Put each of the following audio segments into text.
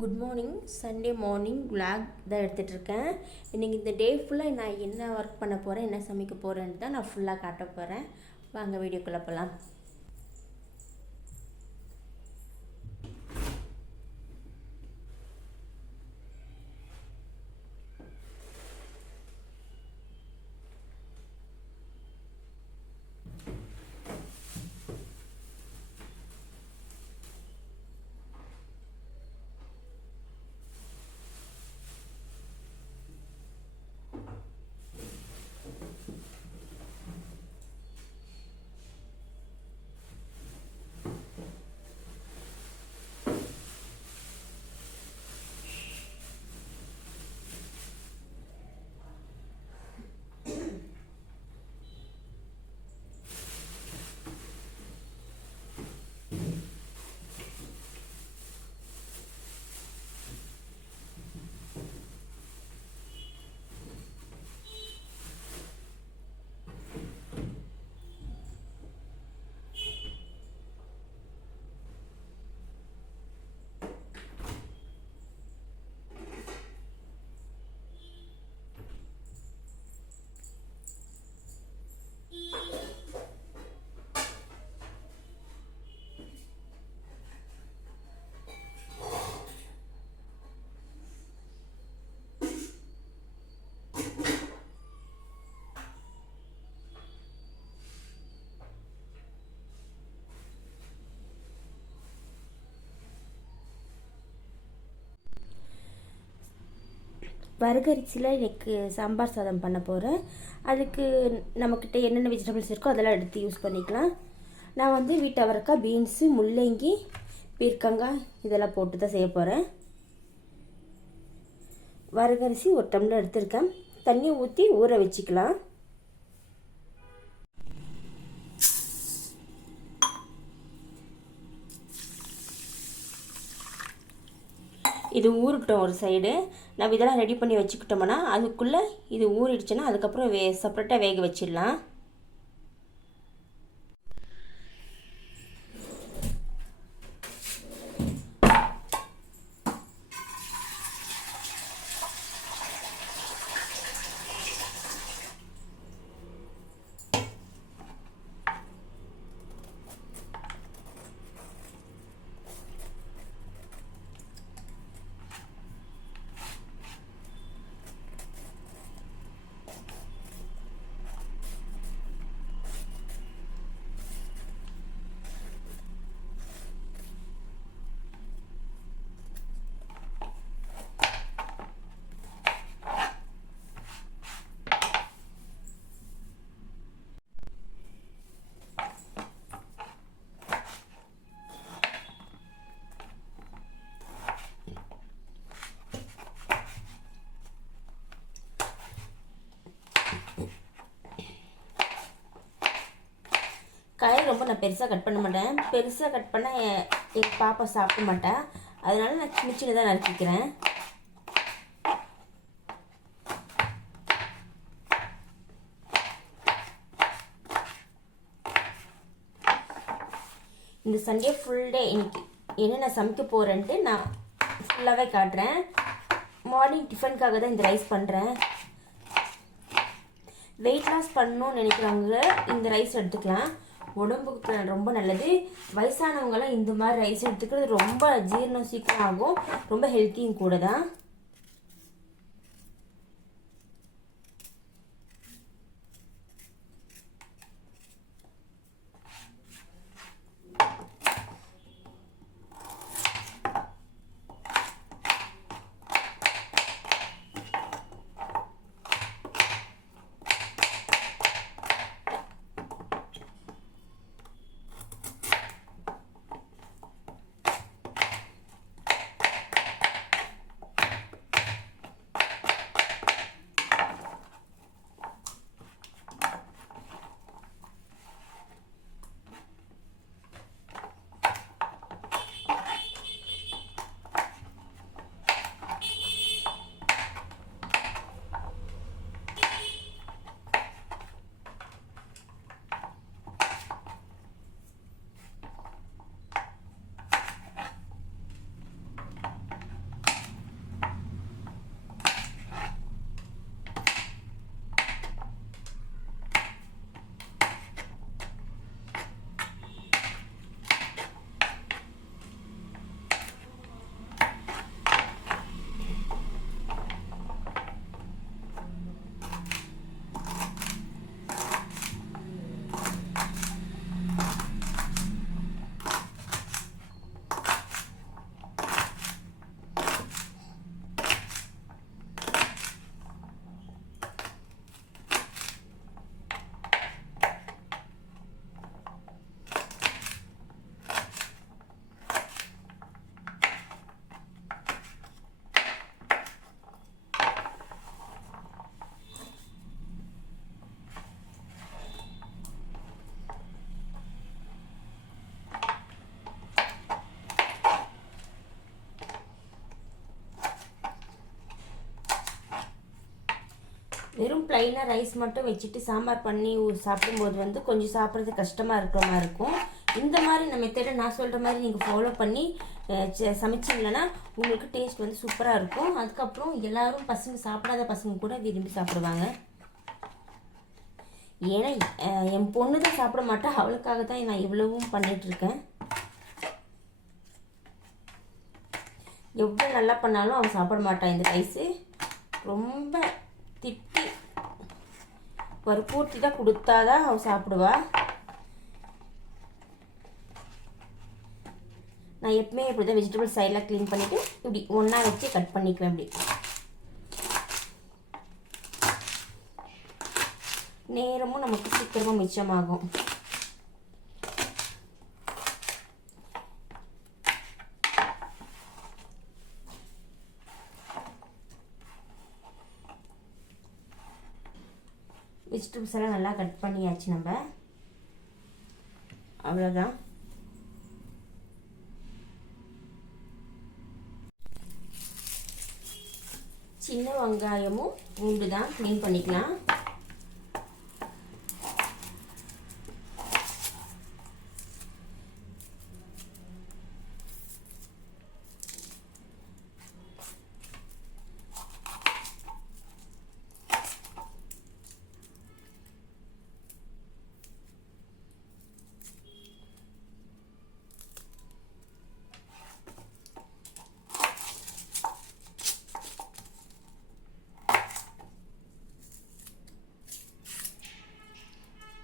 Good morning. Sunday morning vlog தான் எடுத்துகிட்ருக்கேன். இன்றைக்கி இந்த டே ஃபுல்லாக நான் என்ன ஒர்க் பண்ண போகிறேன், என்ன சமைக்க போகிறேன்னு தான் நான் ஃபுல்லாக காட்ட போகிறேன். வாங்க வீடியோக்குள்ளே போகலாம். வரகரிசியில் எனக்கு சாம்பார் சாதம் பண்ண போகிறேன். அதுக்கு நம்மக்கிட்ட என்னென்ன வெஜிடபிள்ஸ் இருக்கோ அதெல்லாம் எடுத்து யூஸ் பண்ணிக்கலாம். நான் வந்து வீட்டு அவரைக்காய், பீன்ஸு, முள்ளங்கி, பீர்க்கங்காய் இதெல்லாம் போட்டு தான் செய்ய போகிறேன். வரகரிசி ஒரு டம்ளர் எடுத்துருக்கேன். தண்ணி ஊற்றி ஊற வச்சுக்கலாம். இது ஊறட்டும் ஒரு சைடு. நம்ம இதெல்லாம் ரெடி பண்ணி வச்சுக்கிட்டோம்னா அதுக்குள்ளே இது ஊறிடுச்சுன்னா அதுக்கப்புறம் செப்பரேட்டாக வேக வச்சிடலாம். காய் ரொம்ப நான் பெருசாக கட் பண்ண மாட்டேன். பெருசாக கட் பண்ணால் எங்கள் பாப்பா சாப்பிட மாட்டேன். அதனால நான் சின்ன சின்னதாக நறுக்கிக்கிறேன். இந்த சண்டே ஃபுல் டே இன்னைக்கு என்னென்ன சமைக்க போகிறேன்ட்டு நான் ஃபுல்லாகவே காட்டுறேன். மார்னிங் டிஃபனுக்காக தான் இந்த ரைஸ் பண்ணுறேன். வெயிட் லாஸ் பண்ணணும்னு நினைக்கிறவங்க இந்த ரைஸ் எடுத்துக்கலாம். உடம்புக்கு ரொம்ப நல்லது. வயசானவங்களாம் இந்த மாதிரி ரைஸ் எடுத்துக்கிறது ரொம்ப ஜீரணம் சீக்கிரம் ஆகும். ரொம்ப ஹெல்த்தியும் கூட தான். வெறும் ப்ளைனாக ரைஸ் மட்டும் வச்சுட்டு சாம்பார் பண்ணி சாப்பிடும்போது வந்து கொஞ்சம் சாப்பிட்றது கஷ்டமாக இருக்கிற மாதிரி இருக்கும். இந்த மாதிரி நம்ம மெத்தடை நான் சொல்கிற மாதிரி நீங்கள் ஃபாலோ பண்ணி சமைச்சிங்கன்னா உங்களுக்கு டேஸ்ட் வந்து சூப்பராக இருக்கும். அதுக்கப்புறம் எல்லோரும் பசங்க சாப்பிடாத பசங்க கூட விரும்பி சாப்பிடுவாங்க. ஏன்னா என் பொண்ணு தான் சாப்பிட மாட்டா, அவளுக்காக தான் நான் இவ்வளவும் பண்ணிகிட்ருக்கேன். எவ்வளோ நல்லா பண்ணாலும் அவள் சாப்பிட மாட்டான். இந்த ரைஸு ரொம்ப திட்டி வற்புறுத்தி தான் கொடுத்தாதான் அவள் சாப்பிடுவா. நான் எப்பவுமே இப்படி தான் வெஜிடபிள் சைடெலாம் க்ளீன் பண்ணிவிட்டு இப்படி ஒன்றா வச்சு கட் பண்ணிக்குவேன். இப்படி நேரமும் நமக்கு சீக்கிரமாக மிச்சமாகும். வெஜிடபிள்ஸ் எல்லாம் நல்லா கட் பண்ணியாச்சு. நம்ம அவ்வளோதான். சின்ன வெங்காயமும் பூண்டு தான் க்ளீன் பண்ணிக்கலாம்.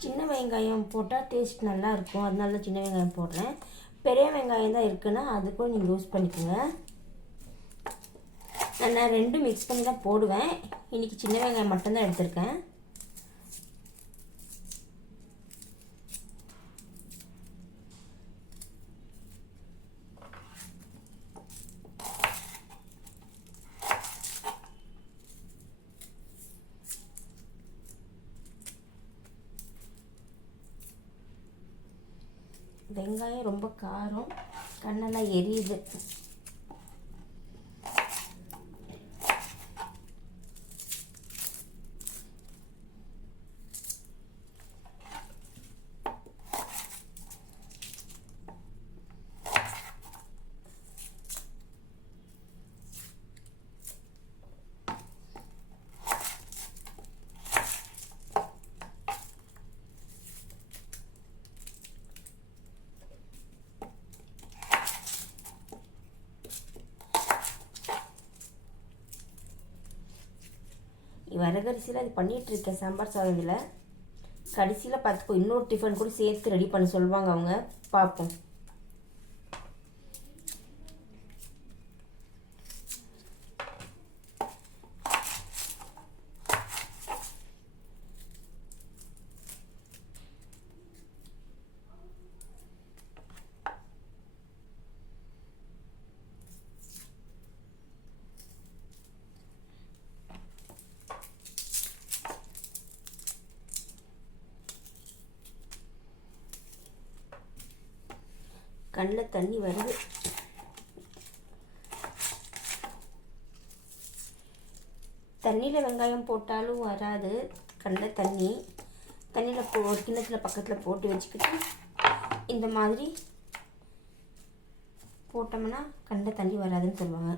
சின்ன வெங்காயம் போட்டால் டேஸ்ட் நல்லா இருக்கும், அதனால சின்ன வெங்காயம் போடுறேன். பெரிய வெங்காயம் தான் இருக்குன்னா அதுக்கும் நீங்கள் யூஸ் பண்ணிக்கோங்க. நான் ரெண்டும் மிக்ஸ் பண்ணி தான் போடுவேன். இன்றைக்கி சின்ன வெங்காயம் மட்டும்தான் எடுத்திருக்கேன். வெங்காயம் ரொம்ப காரம், கண்ணெல்லாம் எரியுது. வரகரிசியில் அது பண்ணிகிட்ருக்கேன் சாம்பார் சாதத்தில். கடைசியில் பார்த்துக்கோ இன்னொரு டிஃபன் கூட சேர்த்து ரெடி பண்ண சொல்லுவாங்க அவங்க, பார்ப்போம். கண்ணில் தண்ணி வருது. தண்ணியில் வெங்காயம் போட்டாலும் வராது, கண்ணில் தண்ணியில் ஒரு கிண்ணத்தில் பக்கத்தில் போட்டு வச்சுக்கிட்டு இந்த மாதிரி போட்டோம்னா கண்ணில் தண்ணி வராதுன்னு சொல்லுவாங்க.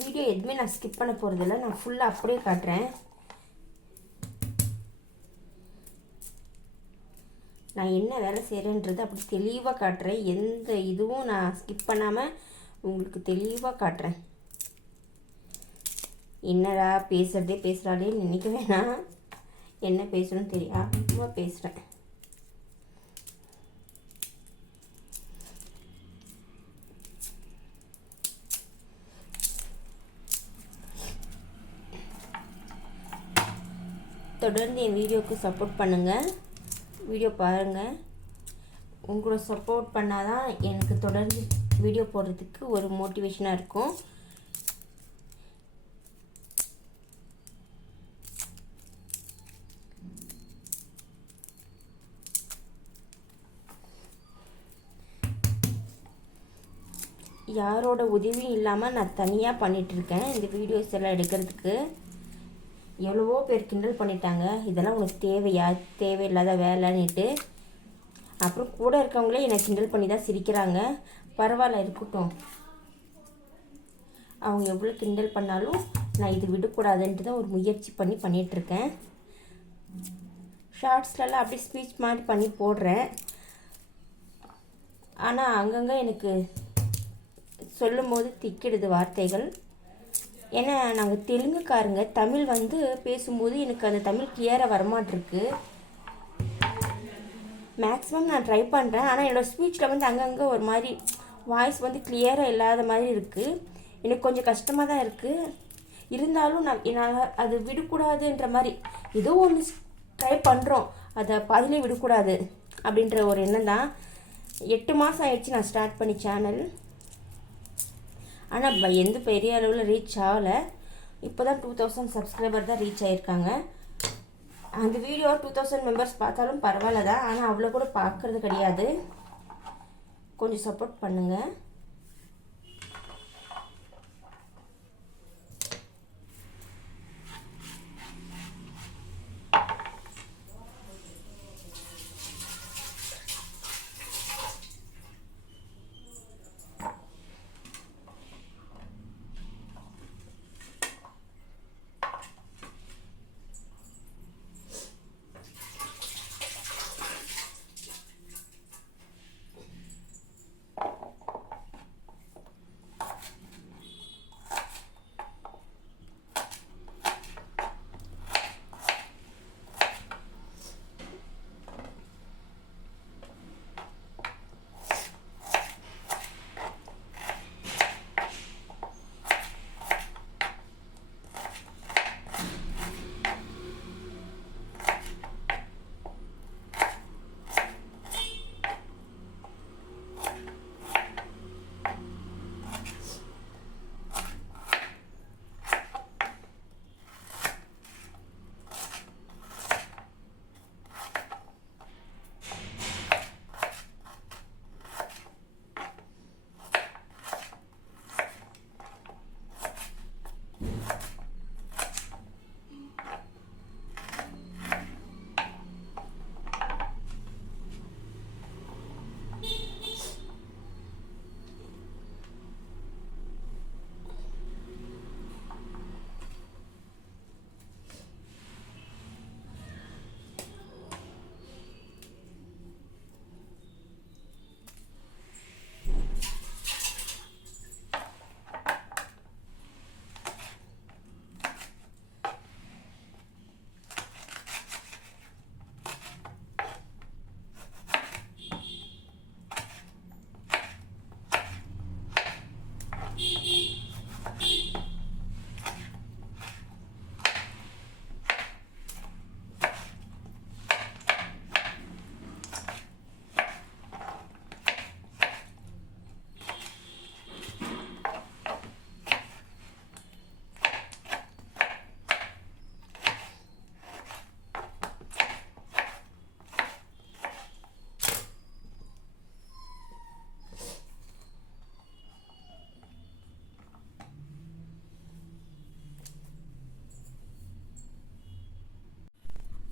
வீடியோ எதுவுமே நான் ஸ்கிப் பண்ண போகிறதில்ல, நான் ஃபுல்லாக அப்படியே காட்டுறேன். நான் என்ன வேலை செய்கிறேன்றது அப்படி தெளிவாக காட்டுறேன். எந்த இதுவும் நான் ஸ்கிப் பண்ணாமல் உங்களுக்கு தெளிவாக காட்டுறேன். என்னடா பேசுகிறாளே நினைக்க வேணாம், என்ன பேசணும்னு தெரியாம பேசுகிறேன். தொடர்ந்து என் வீடியோவுக்கு சப்போர்ட் பண்ணுங்கள், வீடியோ பாருங்கள். உங்களோட சப்போர்ட் பண்ணால் தான் எனக்கு தொடர்ந்து வீடியோ போடுறதுக்கு ஒரு மோட்டிவேஷனாக இருக்கும். யாரோட உதவியும் இல்லாமல் நான் தனியாக பண்ணிகிட்ருக்கேன் இந்த வீடியோஸ் எல்லாம் எடுக்கிறதுக்கு. எவ்வளவோ பேர் கிண்டல் பண்ணிட்டாங்க, இதெல்லாம் உனக்கு தேவையா, தேவையில்லாத வேலைன்னுட்டு. அப்புறம் கூட இருக்கவங்களே என்னை கிண்டல் பண்ணி தான் சிரிக்கிறாங்க. பரவாயில்ல, இருக்கட்டும். அவங்க எவ்வளோ கிண்டல் பண்ணாலும் நான் இது விடக்கூடாதுன்ட்டு தான் ஒரு முயற்சி பண்ணிகிட்ருக்கேன். ஷார்ட்ஸ்லலாம் அப்படியே ஸ்பீச் மாதிரி பண்ணி போடுறேன். ஆனால் அங்கங்கே எனக்கு சொல்லும் போது திக்கிடுது வார்த்தைகள். ஏன்னா நாங்கள் தெலுங்குக்காரங்க, தமிழ் வந்து பேசும்போது எனக்கு அந்த தமிழ் கிளியராக வரமாட்டிருக்கு. மேக்ஸிமம் நான் ட்ரை பண்ணுறேன், ஆனால் என்னோடய ஸ்பீச்சில் வந்து அங்கங்கே ஒரு மாதிரி வாய்ஸ் வந்து கிளியராக இல்லாத மாதிரி இருக்குது. எனக்கு கொஞ்சம் கஷ்டமாக தான் இருக்குது. இருந்தாலும் என்னால் அது விடக்கூடாதுன்ற மாதிரி ஏதோ ஒன்று ட்ரை பண்ணுறோம், அதை பாதிலே விடக்கூடாது அப்படின்ற ஒரு எண்ணம் தான். 8 மாதம் ஆயிடுச்சு நான் ஸ்டார்ட் பண்ணி சேனல். ஆனால் எந்த பெரிய அளவில் ரீச் ஆகலை. இப்போ தான் 2000 சப்ஸ்கிரைபர் தான் ரீச் ஆகியிருக்காங்க. அந்த வீடியோ 2000 மெம்பர்ஸ் பார்த்தாலும் பரவாயில்ல தான், ஆனால் அவ்வளோ கூட பார்க்குறது கிடையாது. கொஞ்சம் சப்போர்ட் பண்ணுங்கள்.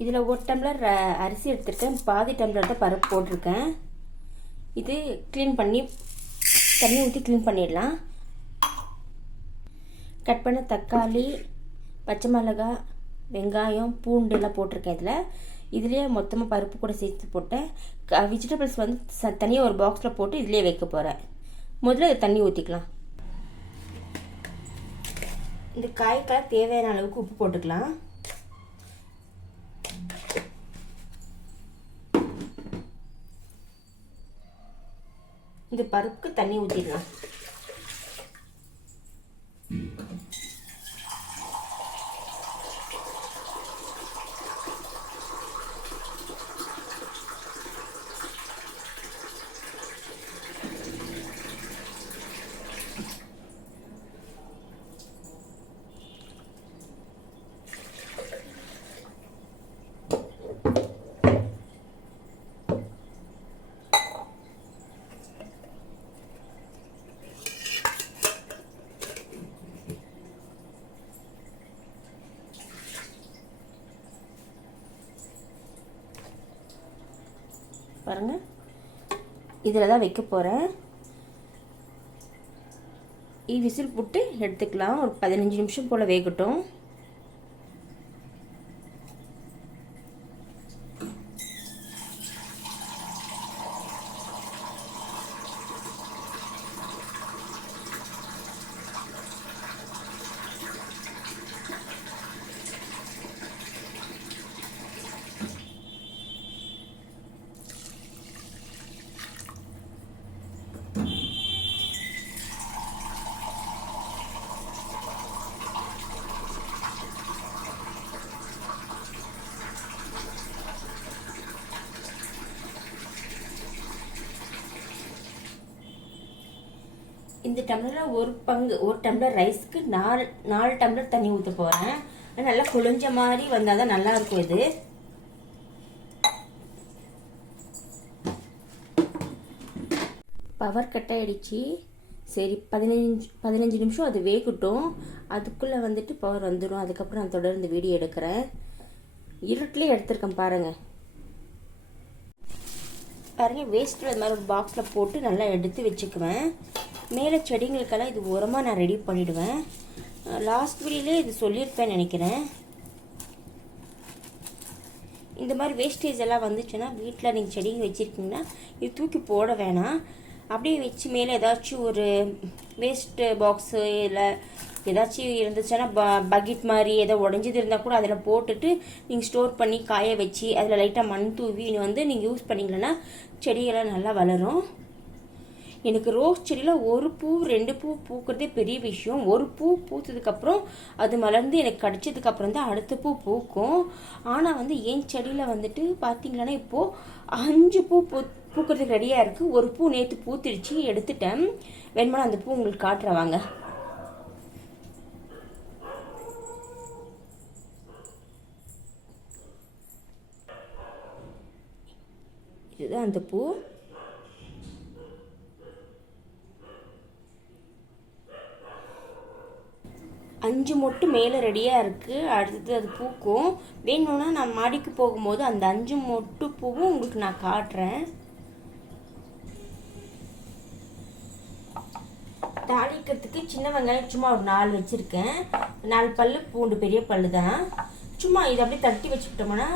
இதில் 1 டம்ளர் அரிசி எடுத்துருக்கேன், பாதி டம்ளர் தான் பருப்பு போட்டிருக்கேன். இது க்ளீன் பண்ணி தண்ணி ஊற்றி க்ளீன் பண்ணிடலாம். கட் பண்ண தக்காளி, பச்சை மிளகாய், வெங்காயம், பூண்டு எல்லாம் போட்டிருக்கேன். இதுலேயே மொத்தமாக பருப்பு கூட சேர்த்து போட்டேன். வெஜிடபிள்ஸ் வந்து தனியாக ஒரு பாக்ஸில் போட்டு இதிலே வைக்க போகிறேன். முதல்ல தண்ணி ஊற்றிக்கலாம். இந்த காய்க்கெல்லாம் தேவையான அளவுக்கு உப்பு போட்டுக்கலாம். இந்த பருப்புக்கு தண்ணி ஊற்றிடலாம். பாருங்கள், இதில் தான் வைக்க போகிறேன். விசில் போட்டு எடுத்துக்கலாம். ஒரு 15 நிமிஷம் போல் வேகட்டும். இந்த டம்ளரில் ஒரு டம்ளர் ரைஸ்க்கு 4 டம்ளர் தண்ணி ஊற்ற போகிறேன். நல்லா குளிஞ்ச மாதிரி வந்தால் தான் நல்லாயிருக்கும். இது பவர் கட் ஆகிடுச்சு. சரி, 15 நிமிஷம் அது வேகட்டும். அதுக்குள்ளே வந்துட்டு பவர் வந்துடும். அதுக்கப்புறம் நான் தொடர்ந்து வீடியோ எடுக்கிறேன். இருட்டிலே எடுத்திருக்கேன் பாருங்கள். வேஸ்ட்டில் அது மாதிரி ஒரு பாக்ஸில் போட்டு நல்லா எடுத்து வச்சுக்குவேன். மேலே செடிங்களுக்கெல்லாம் இது உரமாக நான் ரெடி பண்ணிவிடுவேன். லாஸ்ட் வீடியோலே இது சொல்லியிருப்பேன்னு நினைக்கிறேன். இந்த மாதிரி வேஸ்டேஜ் எல்லாம் வந்துச்சுன்னா வீட்டில் நீங்கள் செடிங்க வச்சுருக்கீங்கன்னா இது தூக்கி போட வேணாம். அப்படியே வச்சு மேலே ஏதாச்சும் ஒரு வேஸ்ட்டு பாக்ஸு இல்லை ஏதாச்சும் இருந்துச்சுன்னா பக்கெட் மாதிரி ஏதோ உடஞ்சது இருந்தால் கூட அதில் போட்டுட்டு நீங்கள் ஸ்டோர் பண்ணி காய வச்சு அதில் லைட்டாக மண் தூவி நீங்கள் யூஸ் பண்ணிங்களன்னா செடியெல்லாம் நல்லா வளரும். எனக்கு ரோஸ் செடியில் 1 பூ 2 பூ பூக்கிறதே பெரிய விஷயம். ஒரு பூ பூத்ததுக்கப்புறம் அது மலர்ந்து எனக்கு கடிச்சதுக்கப்புறம் தான் அடுத்த பூ பூக்கும். ஆனால் என் செடியில் வந்துட்டு பார்த்தீங்கன்னா இப்போது 5 பூ பூக்கிறதுக்கு ரெடியாக இருக்குது. ஒரு பூ நேற்று பூத்திடுச்சு, எடுத்துட்டேன். வேணுமா அந்த பூ உங்களுக்கு காட்டுறேன் வாங்க. இதுதான் அந்த பூ. அஞ்சு மொட்டு மேலே ரெடியாக இருக்குது. அடுத்தது அது பூக்கும். வேணும்னா நான் மாடிக்கு போகும்போது அந்த 5 மொட்டு பூவும் உங்களுக்கு நான் காட்டுறேன். தாளிக்கிறதுக்கு சின்ன வெங்காயம் சும்மா ஒரு 4 வச்சுருக்கேன். 4 பல்லு பூண்டு, பெரிய பல்லு தான். சும்மா இதை அப்படியே தட்டி வச்சுக்கிட்டோம்னா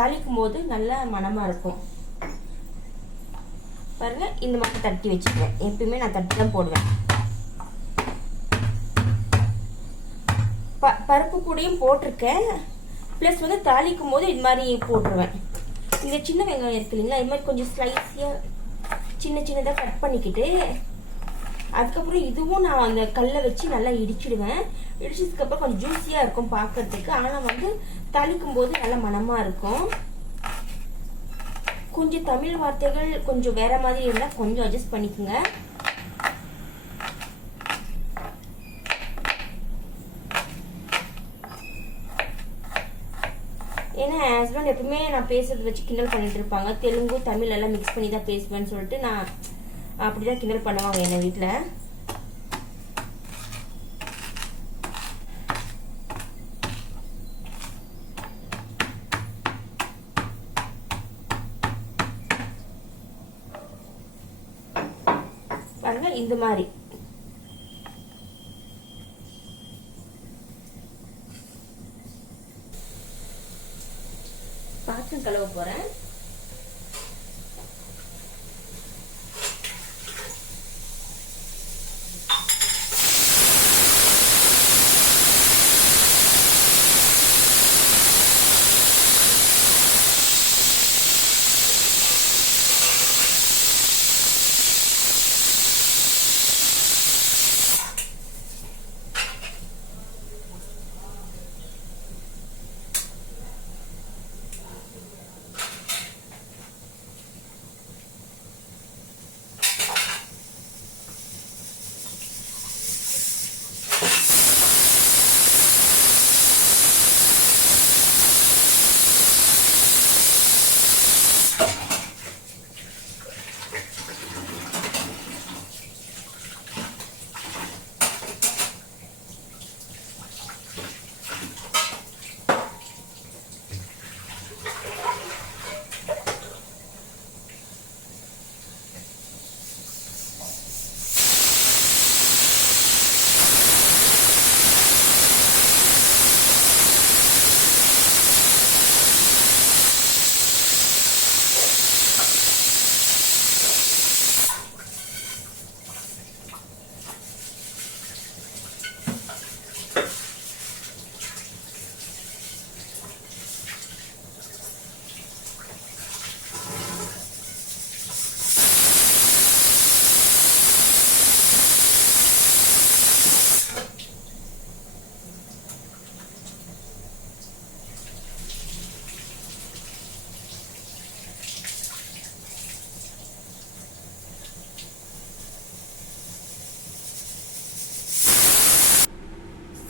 தாளிக்கும் போது நல்ல மணமாக இருக்கும். பாருங்கள், இந்த மாதிரி தட்டி வச்சுக்குவேன். எப்பயுமே நான் தட்டி தான் போடுவேன். பருப்பு கூடையும் போட்டிருக்கேன். ப்ளஸ் தாளிக்கும் போது இது மாதிரி போட்டுருவேன். இந்த சின்ன வெங்காயம் இருக்கு இல்லைங்களா, இது மாதிரி கொஞ்சம் ஸ்லைஸியாக சின்னதாக கட் பண்ணிக்கிட்டு அதுக்கப்புறம் இதுவும் நான் அந்த கல்லை வச்சு நல்லா இடிச்சிடுவேன். இடிச்சதுக்கப்புறம் கொஞ்சம் ஜூஸியாக இருக்கும் பார்க்கறதுக்கு. ஆனால் தாளிக்கும் போது நல்ல மணமாக இருக்கும். கொஞ்சம் தமிழ் வார்த்தைகள் கொஞ்சம் வேற மாதிரி இருந்தால் கொஞ்சம் அட்ஜஸ்ட் பண்ணிக்கோங்க. ஏன்னா ஹஸ்பண்ட் எப்பவுமே நான் பேசுறது வச்சு கிண்டல் பண்ணிட்டு இருப்பாங்க. தெலுங்கு தமிழ் எல்லாம் மிக்ஸ் பண்ணி தான் பேசுவேன்னு சொல்லிட்டு நான் அப்படிதான் கிண்டல் பண்ணுவாங்க என்ன வீட்டில். பாருங்க, இந்த மாதிரி பாத்திரம் கழுவ போறேன்.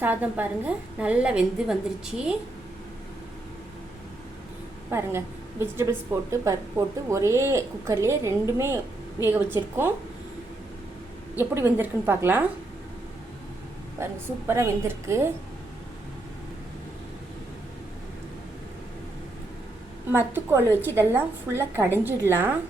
சாதம் பாருங்கள் நல்லா வெந்து வந்துருச்சு. பாருங்கள், வெஜிடபிள்ஸ் போட்டு பருப்பு போட்டு ஒரே குக்கர்லேயே ரெண்டுமே வேக வச்சுருக்கோம். எப்படி வெந்திருக்குன்னு பார்க்கலாம். பாருங்கள், சூப்பராக வெந்திருக்கு. மத்துக்கோல் வச்சு இதெல்லாம் ஃபுல்லாக கடைஞ்சிடலாம்.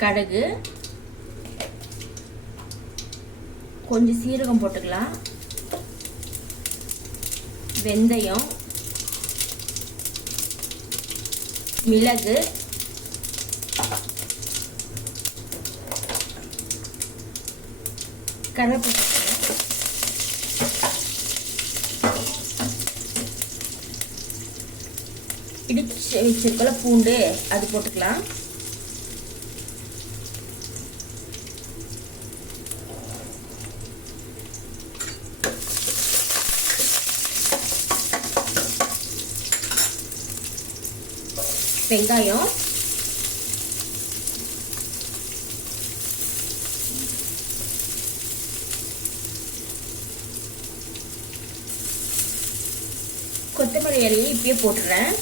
கடுகு, கொஞ்சம் சீரகம் போட்டுக்கலாம், வெந்தயம், மிளகு, கருவேப்பிலை, இடிச்சு வச்சிருக்கல பூண்டு அது போட்டுக்கலாம். வெங்காயம், கொத்தமல்லி இலையை இப்பயே போட்டுறேன்.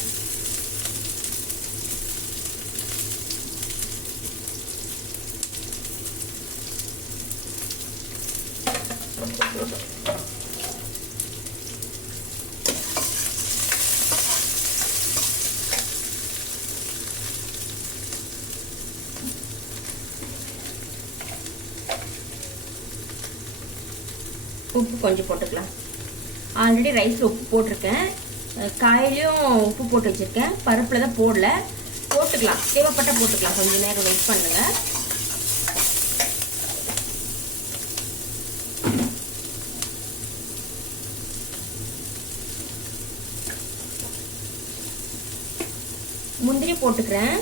உப்பு கொஞ்சம் போட்டுக்கலாம். ஆல்ரெடி ரைஸில் உப்பு போட்டிருக்கேன், காயிலையும் உப்பு போட்டு வச்சுருக்கேன், பருப்பில் தான் போடல. போட்டுக்கலாம், தேவைப்பட்டால் போட்டுக்கலாம். கொஞ்சம் நேரம் வெயிட் பண்ணுங்க. முந்திரி போட்டுக்கிறேன்.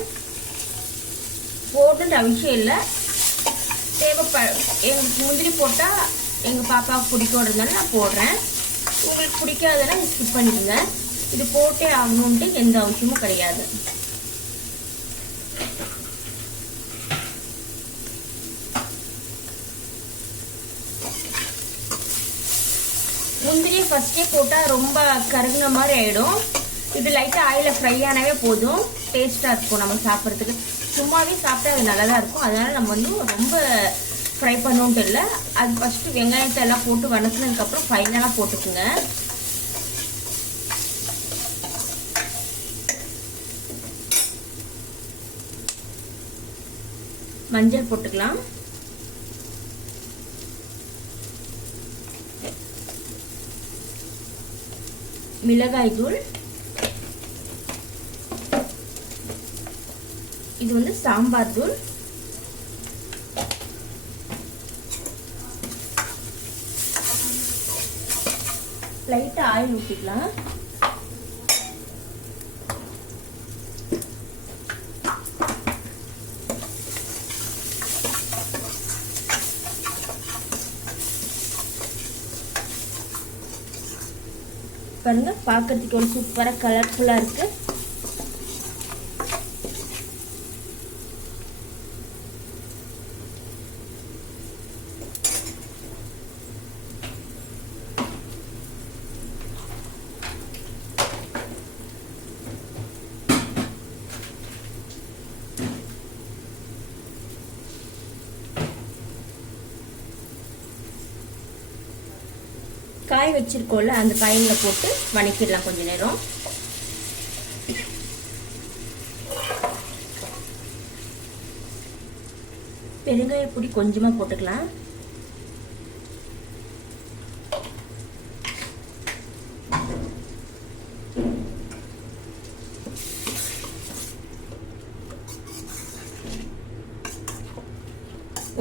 போட்டுன்ற அவசியம் இல்லை, எங்களுக்கு முந்திரி போட்டால் எங்கள் பாப்பாவுக்கு பிடிக்கிறதுனால நான் போடுறேன். உங்களுக்கு பிடிக்காதனா ஸ்கிப் பண்ணிக்கோங்க. இது போட்டே ஆகணுன்ட்டு எந்த அவசியமும் கிடையாது. முந்திரியை ஃபர்ஸ்டே போட்டால் ரொம்ப கருகுன மாதிரி ஆகிடும். இது லைட்டாக ஆயிலில் ஃப்ரை ஆனாவே போதும், டேஸ்ட்டாக இருக்கும் நம்ம சாப்பிட்றதுக்கு. சும்மாவே சாப்பிட்டா அது நல்லா தான் இருக்கும். அதனால் நம்ம வந்து ரொம்ப ஃப்ரை பண்ணோன்ட்டு இல்லை. அது ஃபஸ்ட்டு வெங்காயத்தை எல்லாம் போட்டு வணக்கினதுக்கப்புறம் ஃபைனலாக போட்டுக்குங்க. மஞ்சள் போட்டுக்கலாம், மிளகாய் தூள், இது வந்து சாம்பார் தூள், லைட்டாக ஆயில் ஊற்றிக்கலாம். பாருங்க, பார்க்கறதுக்கு ஒரு சூப்பராக கலர்ஃபுல்லாக இருக்கு. காய் வச்சிருக்கோம்ல, அந்த காய்களை போட்டு வணக்கிடலாம் கொஞ்ச நேரம். பெருங்காய பொடி கொஞ்சமா போட்டுக்கலாம்.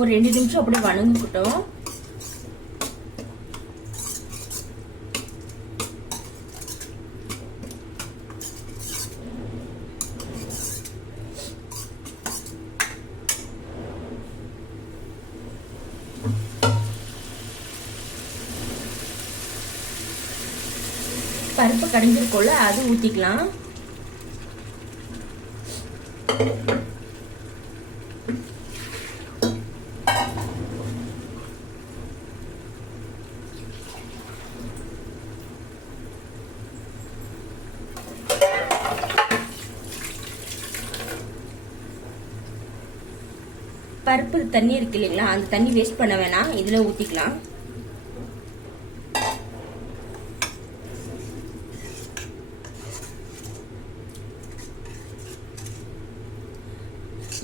ஒரு 2 நிமிஷம் அப்படியே வணங்கிக்கிட்டோம். பருப்பு கடைஞ்சிருக்கோம்ல அது ஊற்றிக்கலாம். பருப்பு தண்ணி இருக்கு இல்லைங்களா, அந்த தண்ணி வேஸ்ட் பண்ண வேணாம், இதுல ஊத்திக்கலாம்.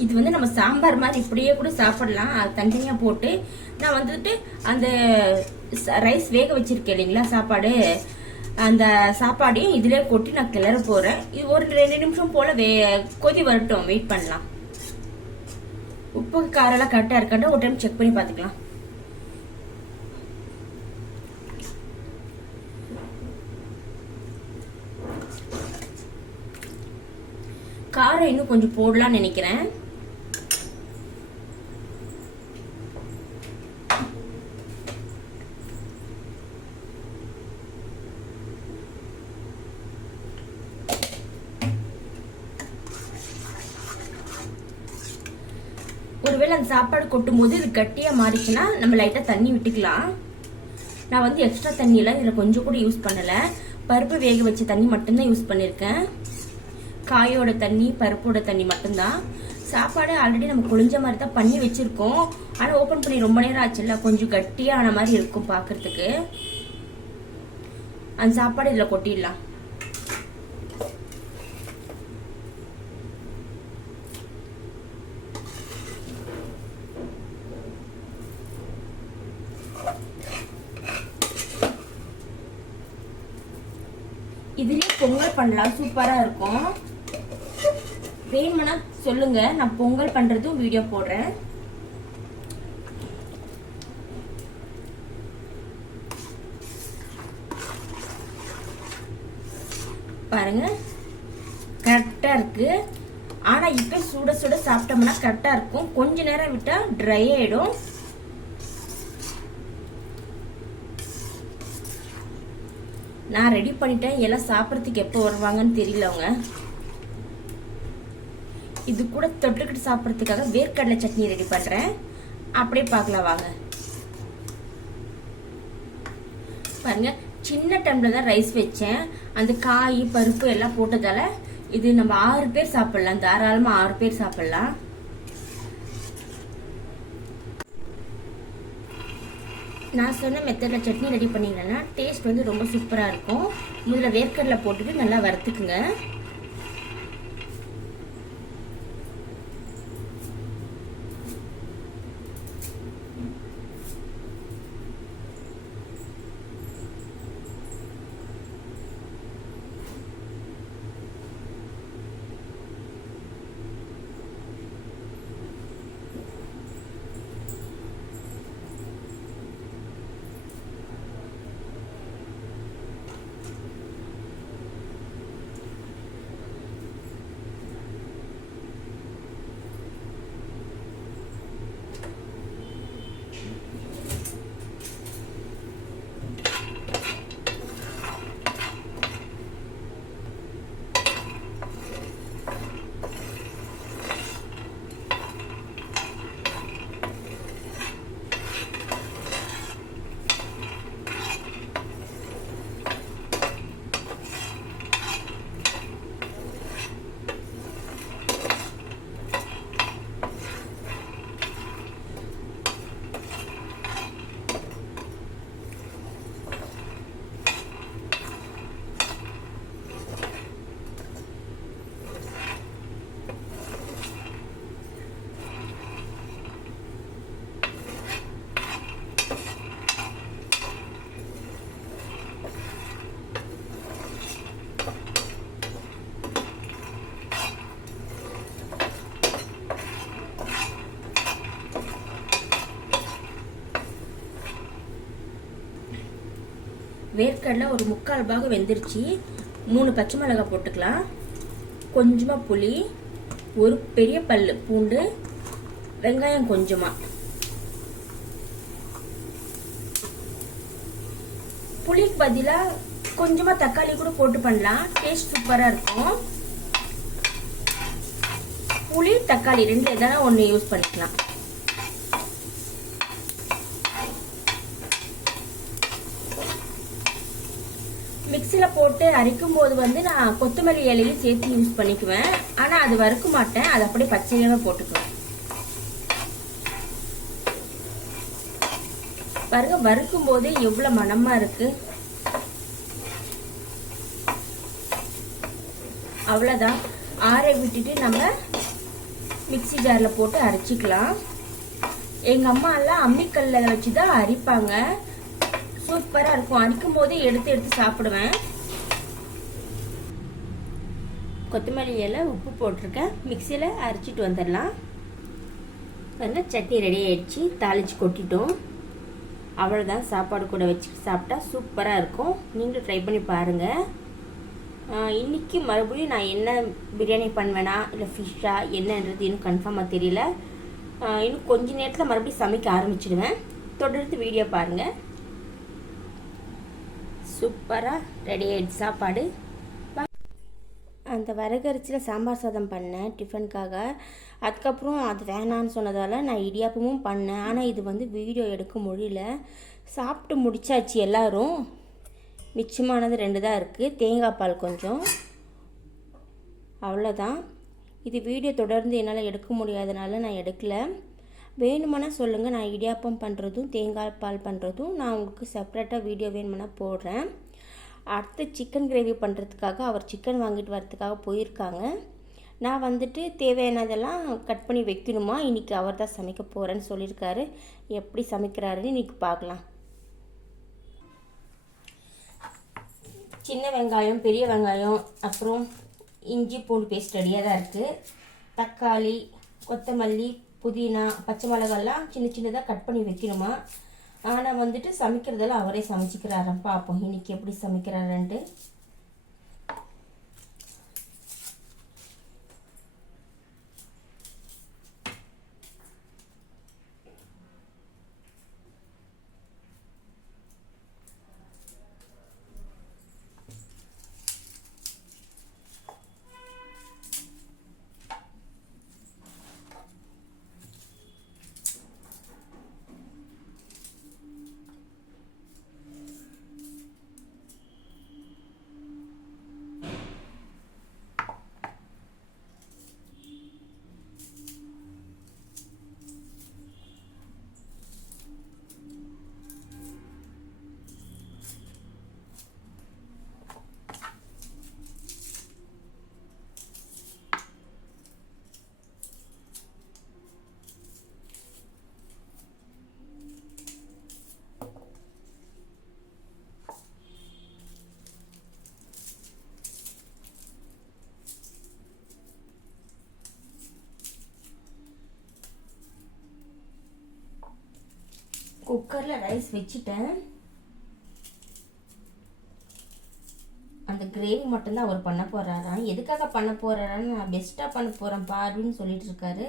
இது வந்து நம்ம சாம்பார் மாதிரி இப்படியே கூட சாப்பிடலாம். அது தனித்தனியா போட்டு நான் வந்துட்டு அந்த ரைஸ் வேக வச்சிருக்கேன் இல்லைங்களா சாப்பாடு, அந்த சாப்பாடையும் இதுல கொட்டி நான் கிளற போறேன். இது ஒரு 2 நிமிஷம் போல கொதி வரட்டும், வெயிட் பண்ணலாம். உப்பு காரம் எல்லாம் கரெக்டா இருக்கான்னு ஒரு டைம் செக் பண்ணி பாத்துக்கலாம். காரம் இன்னும் கொஞ்சம் போடலாம்னு நினைக்கிறேன். ஒருவேளை அந்த சாப்பாடு கொட்டும் போது இது கட்டியா மாறிச்சுன்னா நம்ம லைட்டா தண்ணி விட்டுக்கலாம். நான் வந்து எக்ஸ்ட்ரா தண்ணி எல்லாம் இதுல கொஞ்சம் கூட யூஸ் பண்ணல. பருப்பு வேக வச்ச தண்ணி மட்டும்தான் யூஸ் பண்ணிருக்கேன். காயோட தண்ணி, பருப்போட தண்ணி மட்டும்தான். சாப்பாடு ஆல்ரெடி நம்ம குளிஞ்ச மாதிரி தான் பண்ணி வச்சிருக்கோம். ஆனா ஓபன் பண்ணி ரொம்ப நேரம் ஆச்சுல்ல, கொஞ்சம் கட்டியான மாதிரி இருக்கும் பாக்குறதுக்கு. அந்த சாப்பாடு இதுல கொட்டிடலாம். இதுலயே பொங்கல் பண்ணலாம், சூப்பரா இருக்கும். வேணும்னா சொல்லுங்க, நான் பொங்கல் பண்றதும் வீடியோ போடுறேன். பாருங்க கரெக்டா இருக்கு. ஆனா இப்ப சுட சுட சாப்பிட்டோம்னா கரெக்டா இருக்கும். கொஞ்ச நேரம் விட்டா ட்ரை ஆயிடும். நான் ரெடி பண்ணிட்டேன். எல்லாம் சாப்பிட்றதுக்கு எப்போ வருவாங்கன்னு தெரியல அவங்க. இது கூட தொட்டுக்கிட்டு சாப்பிட்றதுக்காக வேர்க்கடலை சட்னி ரெடி பண்றேன். அப்படியே பார்க்கலாம் வாங்க. பாருங்க, சின்ன டம்ளர் தான் ரைஸ் வச்சேன். அந்த காய் பருப்பு எல்லாம் போட்டதால இது நம்ம 6 பேர் சாப்பிடலாம். தாராளமா 6 பேர் சாப்பிடலாம். நான் சொன்ன மெத்தட்ல சட்னி ரெடி பண்ணீங்கன்னா டேஸ்ட் வந்து ரொம்ப சூப்பரா இருக்கும். முதல்ல வேர்க்கடலை போட்டுட்டு நல்லா வறுத்துக்குங்க. வேர்க்கடலை ஒரு 3/4 பாகம் வெந்துருச்சு. 3 பச்சை மிளகாய் போட்டுக்கலாம். கொஞ்சமா புளி, ஒரு பெரிய பல்லு பூண்டு, வெங்காயம் கொஞ்சமா. புளிக்கு பதிலா கொஞ்சமாக தக்காளி கூட போட்டு பண்ணலாம், டேஸ்ட் சூப்பராக இருக்கும். புளி தக்காளி ரெண்டு எதாவது ஒன்று யூஸ் பண்ணிக்கலாம். மிக்சியில் போட்டு அரைக்கும் போது வந்து நான் கொத்தமல்லி இலையும் சேர்த்து யூஸ் பண்ணிக்குவேன். ஆனால் அது வறுக்க மாட்டேன், அது அப்படியே பச்சையாகவே போட்டுக்குவேன். பாருங்க, வறுக்கும் போதே எவ்வளோ மணமா இருக்கு. அவ்வளோதான், ஆற விட்டுட்டு நம்ம மிக்சி ஜாரில் போட்டு அரைச்சிக்கலாம். எங்கள் அம்மா எல்லாம் அம்மிக்கல்ல வச்சு தான் அரைப்பாங்க, சூப்பராக இருக்கும். அரைக்கும் போதே எடுத்து எடுத்து சாப்பிடுவேன். கொத்தமல்லி இலை உப்பு போட்டிருக்கேன், மிக்சியில் அரைச்சிட்டு வந்துடலாம். சட்னி ரெடி ஆயிடுச்சு, தாளிச்சு கொட்டிட்டோம். அவ்வளோதான், சாப்பாடு கூட வச்சு சாப்பிட்டா சூப்பராக இருக்கும். நீங்களும் ட்ரை பண்ணி பாருங்கள். இன்றைக்கி மறுபடியும் நான் என்ன பிரியாணி பண்ணுவேனா இல்லை ஃபிஷ்ஷா என்னன்றது இன்னும் கன்ஃபார்மாக தெரியல. இன்னும் கொஞ்ச நேரத்தில் மறுபடியும் சமைக்க ஆரம்பிச்சிடுவேன். தொடர்ந்து வீடியோ பாருங்கள். சூப்பராக ரெடி ஆகிடுச்சு சாப்பாடு. அந்த வரகரிச்சியில் சாம்பார் சாதம் பண்ணேன் டிஃபனுக்காக. அதுக்கப்புறம் அது வேணான்னு சொன்னதால் நான் இடியாப்பமும் பண்ணேன். ஆனால் இது வந்து வீடியோ எடுக்க முடியல. சாப்பிட்டு முடிச்சாச்சு எல்லோரும். மிச்சமானது 2 தான் இருக்குது, தேங்காய் பால் கொஞ்சம், அவ்வளோதான். இது வீடியோ தொடர்ந்து என்னால் எடுக்க முடியாதனால நான் எடுக்கலை. வேணுமானா சொல்லுங்கள், நான் இடியாப்பம் பண்ணுறதும் தேங்காய் பால் பண்ணுறதும் நான் உங்களுக்கு செப்ரேட்டாக வீடியோ வேணுமானா போடுறேன். அடுத்து சிக்கன் கிரேவி பண்ணுறதுக்காக அவர் சிக்கன் வாங்கிட்டு வரதுக்காக போயிருக்காங்க. நான் வந்துட்டு தேவையானதெல்லாம் கட் பண்ணி வைக்கணுமா, இன்றைக்கி அவர் தான் சமைக்க போகிறேன்னு சொல்லியிருக்காரு. எப்படி சமைக்கிறாருன்னு இன்றைக்கி பார்க்கலாம். சின்ன வெங்காயம், பெரிய வெங்காயம், அப்புறம் இஞ்சி பூண்டு பேஸ்ட் ரெடியாக தான் இருக்குது. தக்காளி, கொத்தமல்லி, புதினா, பச்சை மிளகாலாம் சின்ன சின்னதாக கட் பண்ணி வைக்கணுமா. ஆனால் வந்துட்டு சமைக்கிறதெல்லாம் அவரே சமைச்சிக்கிறாராம். பார்ப்போம் இன்றைக்கி எப்படி சமைக்கிறாருன்ட்டு. குக்கரில் ரைஸ் வச்சுட்டேன். அந்த கிரேவி மட்டும்தான் அவர் பண்ண போகிறாராம். எதுக்காக பண்ண போகிறாரான்னு நான் பெஸ்ட்டாக பண்ண போகிறேன் பாருன்னு சொல்லிட்டு இருக்காரு.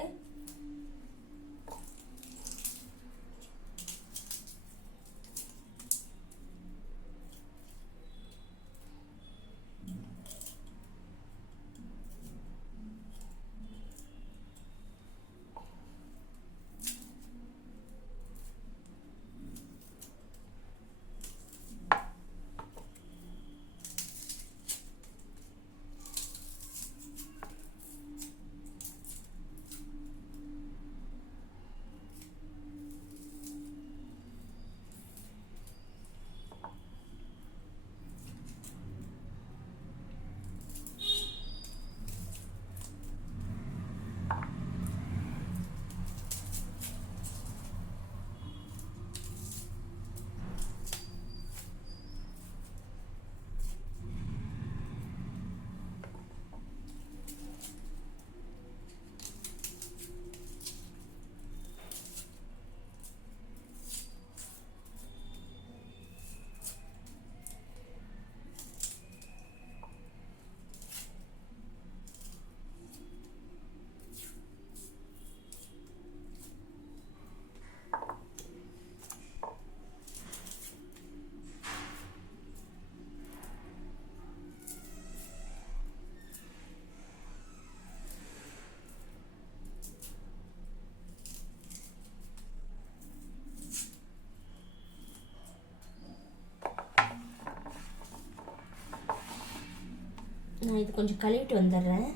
நான் இது கொஞ்சம் கழுவிட்டு வந்துடுறேன்.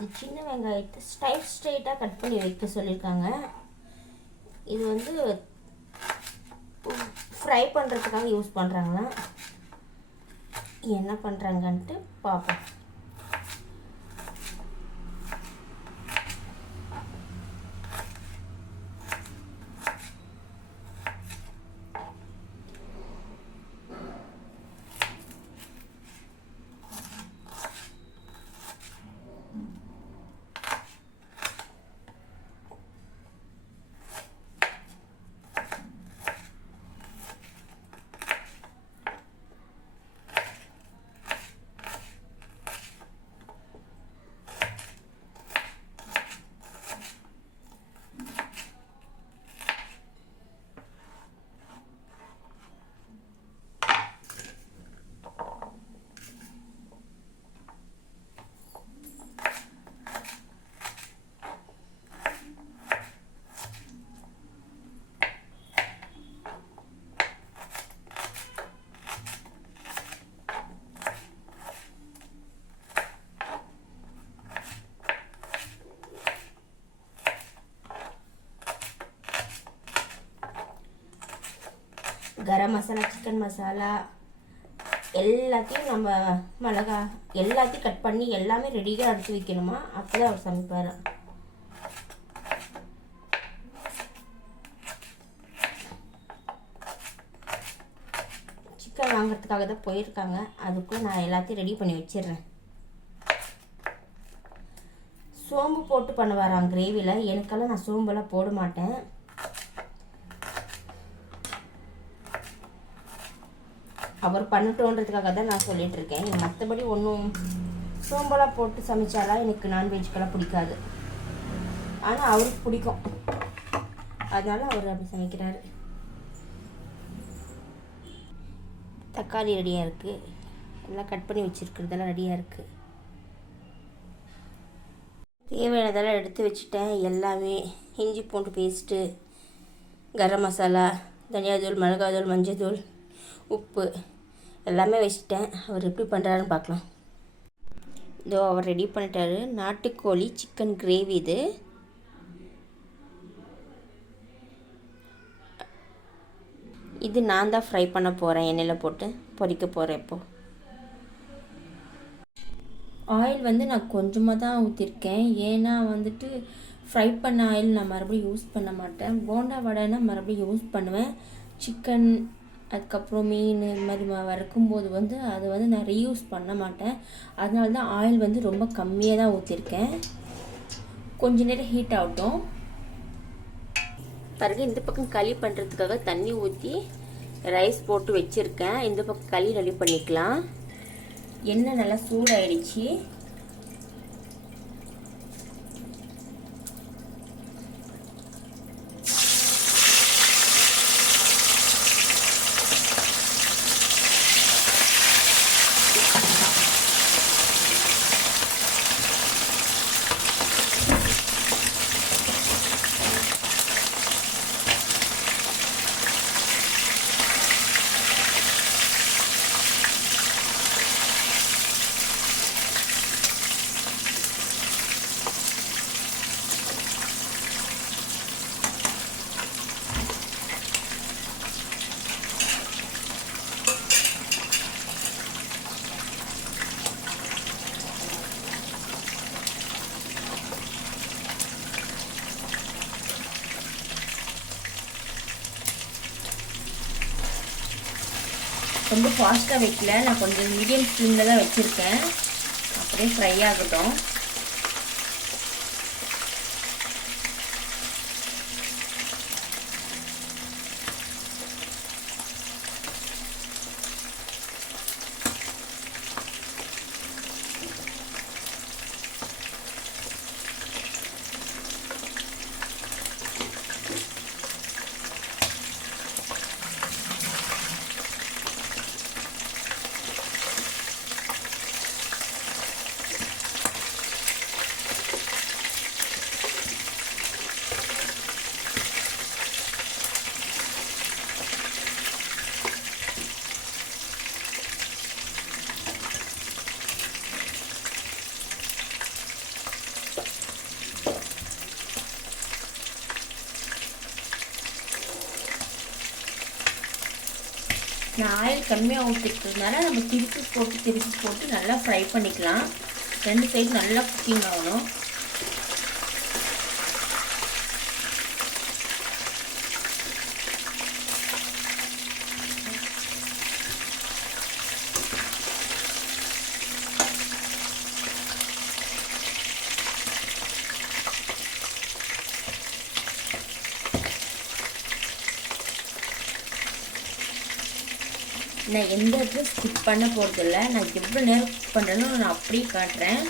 இந்த சின்ன வெங்காயத்தை ஸ்ட்ரைட்டாக கட் பண்ணி வைக்க சொல்லியிருக்காங்க. இது வந்து ஃப்ரை பண்ணுறதுக்காக யூஸ் பண்ணுறாங்களா, என்ன பண்ணுறாங்கன்ட்டு பார்ப்போம். கரம் மசாலா, சிக்கன் மசாலா எல்லாத்தையும் நம்ம மிளகா எல்லாத்தையும் கட் பண்ணி எல்லாமே ரெடியாக எடுத்து வைக்கணுமா, அப்போ தான் அவர் சமைப்பார். சிக்கன் வாங்கிறதுக்காக தான் போயிருக்காங்க, அதுக்குள்ளே நான் எல்லாத்தையும் ரெடி பண்ணி வச்சிடுறேன். சோம்பு போட்டு பண்ணுவாராம் கிரேவியில். எனக்கெல்லாம் நான் சோம்பெல்லாம் போட மாட்டேன். அவர் பண்ணட்டோன்றதுக்காக தான் நான் சொல்லிகிட்ருக்கேன். மற்றபடி ஒன்றும் சோம்பலாக போட்டு சமைச்சாலாம் எனக்கு நான்வெஜ்க்கெல்லாம் பிடிக்காது. ஆனால் அவருக்கு பிடிக்கும், அதனால் அவர் அப்படி சமைக்கிறாரு. தக்காளி ரெடியாக இருக்குது, எல்லாம் கட் பண்ணி வச்சுருக்கிறதெல்லாம் ரெடியாக இருக்குது. தேவையானதெல்லாம் எடுத்து வச்சுட்டேன். எல்லாமே இஞ்சி பூண்டு பேஸ்ட்டு, கரம் மசாலா, தனியாத்தூள், மிளகாத்தூள், மஞ்சத்தூள், உப்பு எல்லாமே வச்சுட்டேன். அவர் எப்படி பண்ணுறாருன்னு பார்க்கலாம். இதோ அவர் ரெடி பண்ணிட்டாரு. நாட்டுக்கோழி சிக்கன் கிரேவி இது நான் தான் ஃப்ரை பண்ண போகிறேன். எண்ணெயில் போட்டு பொரிக்க போகிறேன். இப்போது ஆயில் வந்து நான் கொஞ்சமாக தான் ஊற்றிருக்கேன். ஏன்னா வந்துட்டு ஃப்ரை பண்ண ஆயில் நான் மறுபடியும் யூஸ் பண்ண மாட்டேன். போண்டா வடைனா மறுபடியும் யூஸ் பண்ணுவேன். சிக்கன் அதுக்கப்புறம் மீன் இது மாதிரி வறுக்கும்போது வந்து அதை வந்து நான் ரீயூஸ் பண்ண மாட்டேன். அதனால தான் ஆயில் வந்து ரொம்ப கம்மியாக தான் ஊற்றிருக்கேன். கொஞ்ச நேரம் ஹீட் ஆகட்டும். பிறகு இந்த பக்கம் களி பண்ணுறதுக்காக தண்ணி ஊற்றி ரைஸ் போட்டு வச்சுருக்கேன். இந்த பக்கம் களி ரெடி பண்ணிக்கலாம். எண்ணெய் நல்லா சூடாயிடுச்சு. ரொம்ப ஃபாஸ்ட்டாக வைக்கல, நான் கொஞ்சம் மீடியம் ஃப்ளேமில் தான் வச்சுருக்கேன். அப்படியே ஃப்ரை ஆகட்டும். நான் ஆயில் கம்மியாக ஊற்றிக்கிறதுனால நம்ம திருப்பி போட்டு நல்லா ஃப்ரை பண்ணிக்கலாம். 2 சைடு நல்லா குக்கிங் ஆகணும். நான் எந்த இடத்துல ஸ்கிப் பண்ண போகிறதில்ல. நான் எவ்வளோ நேரம் குக் பண்ணுறேன்னு நான் அப்படியே காட்டுறேன்.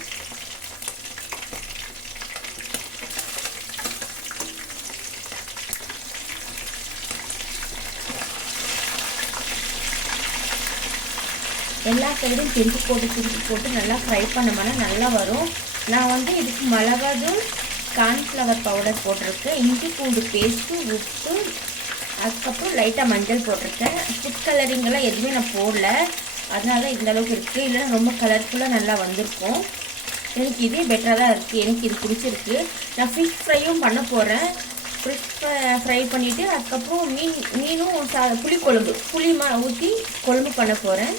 எல்லா சைடும் திருப்பி போட்டு நல்லா ஃப்ரை பண்ணோம்னா நல்லா வரும். நான் வந்து இதுக்கு மிளகாத்தூள், கார்ன்ஃப்ளவர் பவுடர் போட்டிருக்கேன், இஞ்சி பூண்டு பேஸ்ட்டு, உப்பு, அதுக்கப்புறம் லைட்டாக மஞ்சள் போட்டிருக்கேன். ஃபுட் கலரிங்கெல்லாம் எதுவுமே நான் போடல, அதனால தான் இந்தளவுக்கு இருக்குது. இல்லைன்னா ரொம்ப கலர்ஃபுல்லாக நல்லா வந்திருக்கும். எனக்கு இதே பெட்டராக தான் இருக்குது. எனக்கு இது பிடிச்சிருக்கு. நான் ஃபிஷ் ஃப்ரையும் பண்ண போகிறேன். ஃபிஷ் ஃப்ரை பண்ணிவிட்டு அதுக்கப்புறம் மீனும் புளி ஊற்றி குழம்பு பண்ண போகிறேன்.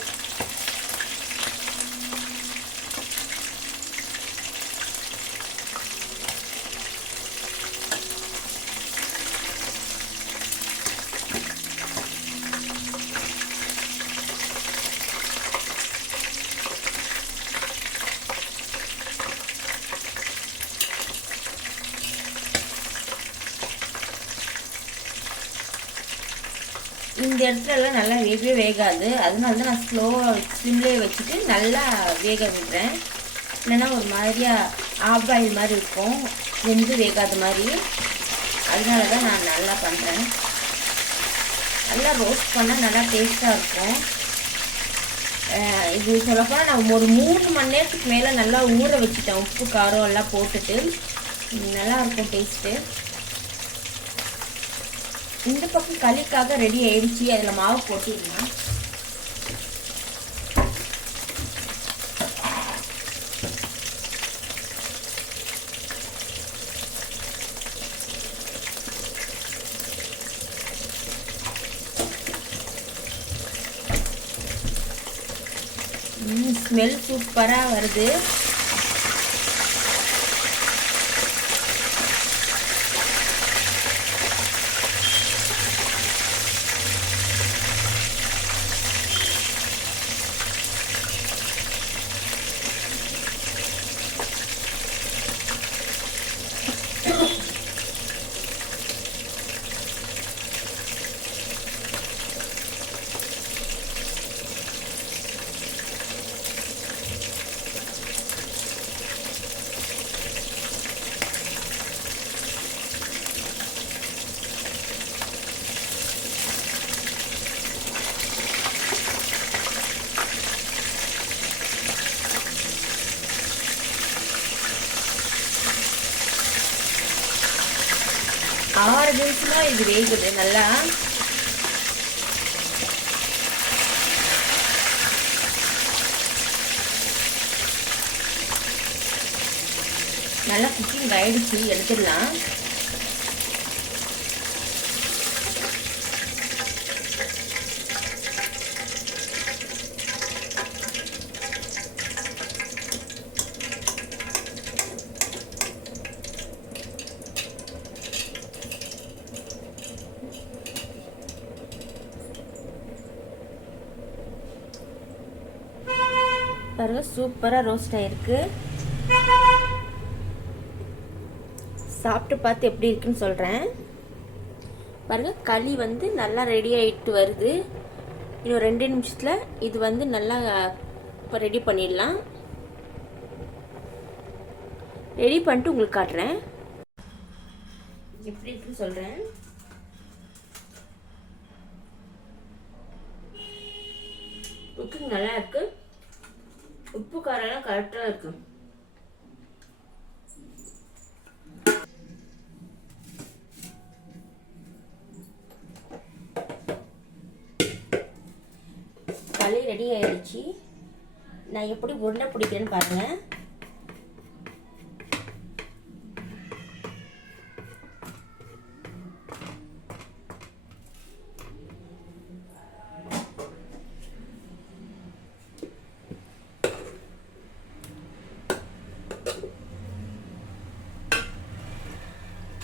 இந்த இடத்துலலாம் நல்லா வேகாது. அதனால தான் நான் ஸ்லோவாக ஸ்லிம்லேயே வச்சுட்டு நல்லா வேக விடுறேன். இல்லைன்னா ஒரு மாதிரியாக ஆஃபாயில் மாதிரி இருக்கும், வெந்து வேகாத மாதிரி. அதனால தான் நான் நல்லா பண்ணுறேன். நல்லா ரோஸ்ட் பண்ணால் நல்லா டேஸ்ட்டாக இருக்கும். இது சொல்லப்போனால் நான் ஒரு 3 மணி நேரத்துக்கு மேலே நல்லா ஊற வச்சுட்டேன். உப்பு காரம் எல்லாம் போட்டுட்டு நல்லாயிருக்கும் டேஸ்ட்டு. இந்த பக்கம் களிக்காக ரெடி ஆயிடுச்சு. அதில் மாவு போட்டிடலாம். ஸ்மெல் சூப்பராக வருது. ஆறு நிமிஷமாக இது வேகுது நல்லா. நல்லா குக்கிங் ஆயிடுச்சு. எடுத்துடலாம். பாருங்க, சூப்பராக ரோஸ்ட் ஆயிருக்கு. சாப்பிட்டு பார்த்து எப்படி இருக்குன்னு சொல்கிறேன். பாருங்க, களி வந்து நல்லா ரெடி ஆகிட்டு வருது. இன்னும் 2 நிமிஷத்தில் இது வந்து நல்லா இப்போ ரெடி பண்ணிடலாம். ரெடி பண்ணிட்டு உங்களுக்கு காட்டுறேன் எப்படி இருக்குன்னு சொல்கிறேன். குக்கிங் நல்லா இருக்கு. உப்பு காரெல்லாம் கரெக்டாக இருக்கு. களி ரெடி ஆயிடுச்சு. நான் எப்படி உருண்டை பிடிக்கிறேன்னு பாருங்க.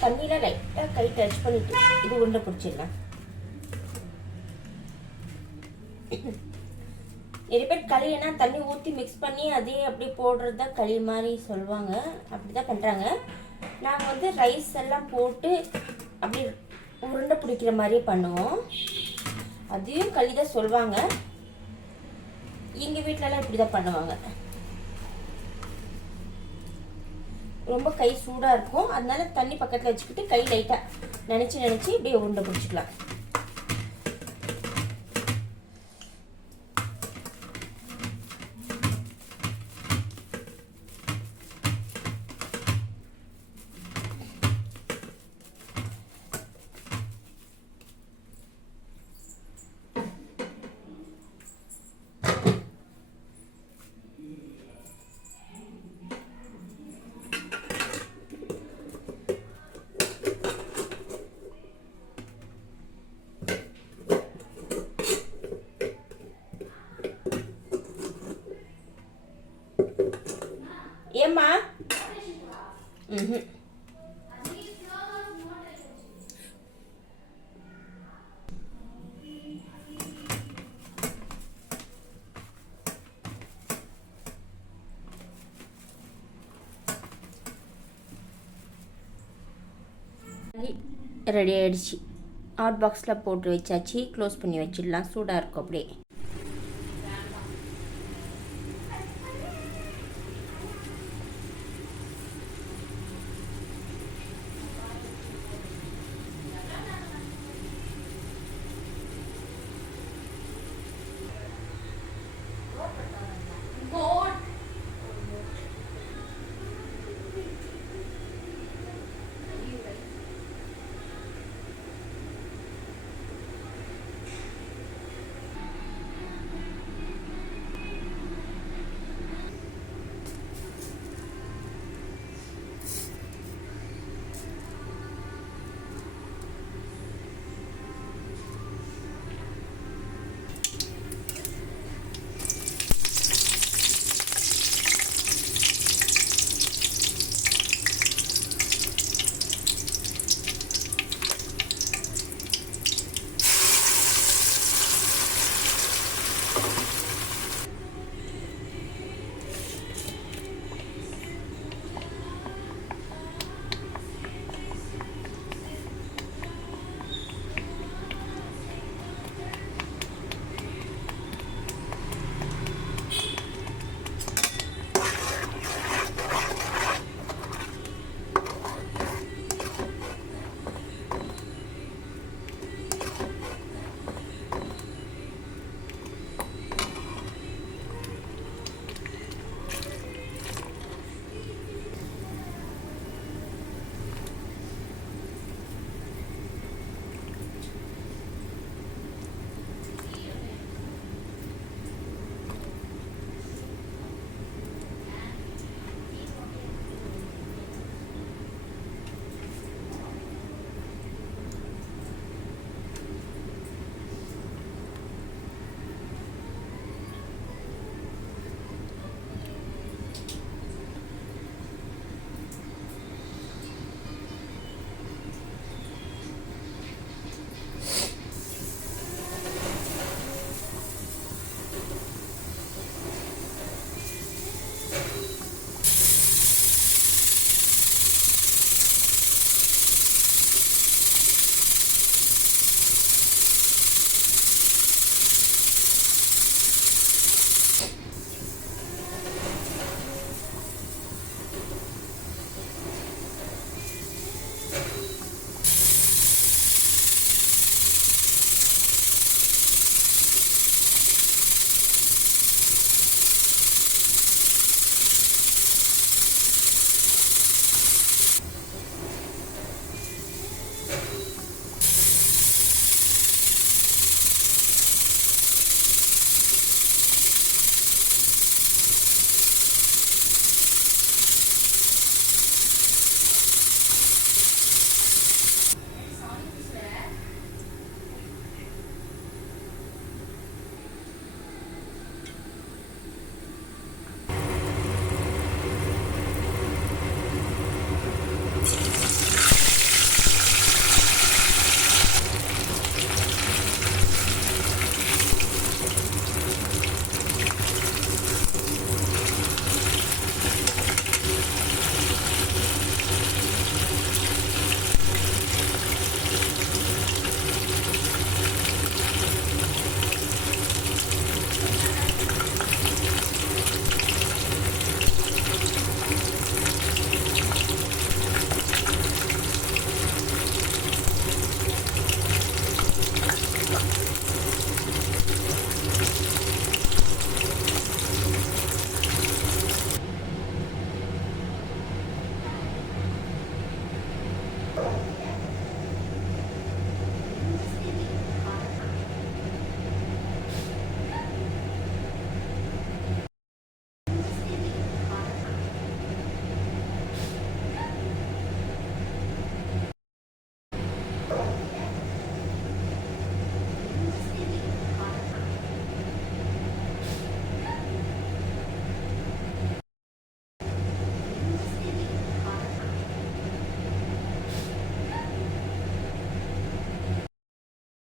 தண்ணியில் லைட்டாக கை டச் பண்ணிட்டு இது உருண்டை பிடிச்சிடலாம். நிறைய பேர் களினா தண்ணி ஊற்றி மிக்ஸ் பண்ணி அதே அப்படியே போடுறது தான் களி மாதிரி சொல்லுவாங்க. அப்படி தான் பண்ணுறாங்க. நாங்கள் வந்து ரைஸ் எல்லாம் போட்டு அப்படி உருண்டை பிடிக்கிற மாதிரியே பண்ணுவோம். அதையும் களி தான் சொல்லுவாங்க. எங்கள் வீட்டிலலாம் இப்படி தான் பண்ணுவாங்க. ரொம்ப கை சூடாக இருக்கும், அதனால தண்ணி பக்கத்தில் வச்சுக்கிட்டு கை லைட்டாக நினச்சி இப்படியே உருண்டை பிடிச்சிக்கலாம். ஏம்மா? ரெடி ஆயிடுச்சு. ஹாட் பாக்ஸில் போட்டு வச்சாச்சு. க்ளோஸ் பண்ணி வச்சிடலாம். சூடாக இருக்கும் அப்படியே.